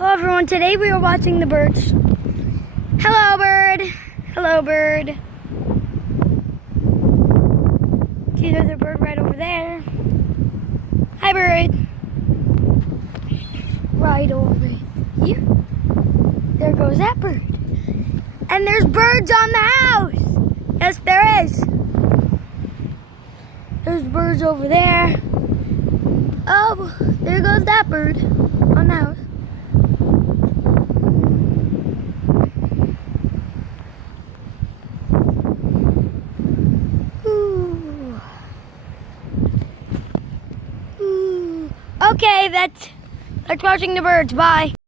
Hello everyone, today we are watching the birds. Hello bird. Hello bird. See, there's a bird right over there. Hi bird. Right over here. There goes that bird. And there's birds on the house. Yes, there is. There's birds over there. Oh, there goes that bird on the house. Okay, that's watching the birds. Bye.